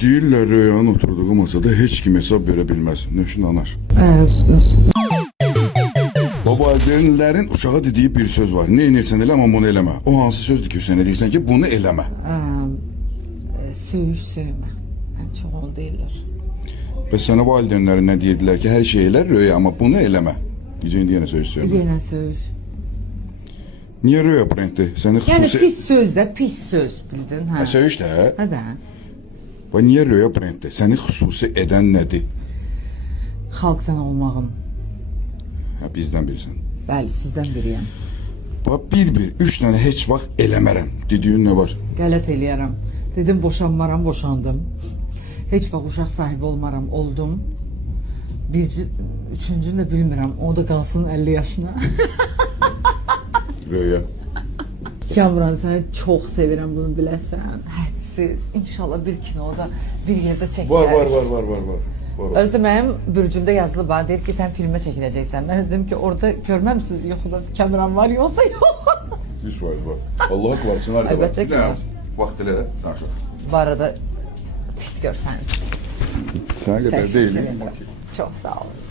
Deyirlər Röyanın oturduğu masada heç kim hesab verə bilməz. Nə üçün anar? Valideynlərin uşağa dediyi bir söz var. Ne edirsən elə, amma bunu eləmə. O hansı sözdür ki, sən edirsən ki, bunu eləmə? Söyüş söymə. Ən çox onu deyirlər. Və sənə valideynlərin nə deyirdilər ki, hər şey elə Röya, amma bunu eləmə. Deyəcəyin deyənə söyüş söymə. Yenə söyüş. Niyə Röya brenddir? Səni Yəni xüsusi... pis söz də, pis söz bildin, hə? Söyüş də? Hə də. Və niyə Röya brenddir? Səni xüsusi edən nədir? Xalqdan olmağım. Hə, bizdən birisən. Bəli, sizdən biriyəm. Bax, üç dənə heç vaxt eləmərəm. Dediyin nə var? Qələt eləyərəm. Dedim boşanmaram, boşandım. Heç vaxt uşaq sahibi olmaram, oldum. Üçüncünü də bilmirəm. O da qalsın 50 yaşına. Röya. Kamran, səni çox sevirəm, bunu biləsən. Hədsiz. İnşallah bir kinoda, bir yerdə çəkilərik. Var. Özdə mənim bürcümdə yazılı var, deyir ki, sən filmə çəkiləcəksən. Mən dedim ki, orada görməmsiniz, yox da kameram var, yoxsa yox. 100% var. Allah var, üçün arka var. Əlbəttə ki, var. Vaxt elə, danışaq. Bu arada fit görsəniz. Sənə qədər deyil. Çox sağ olun.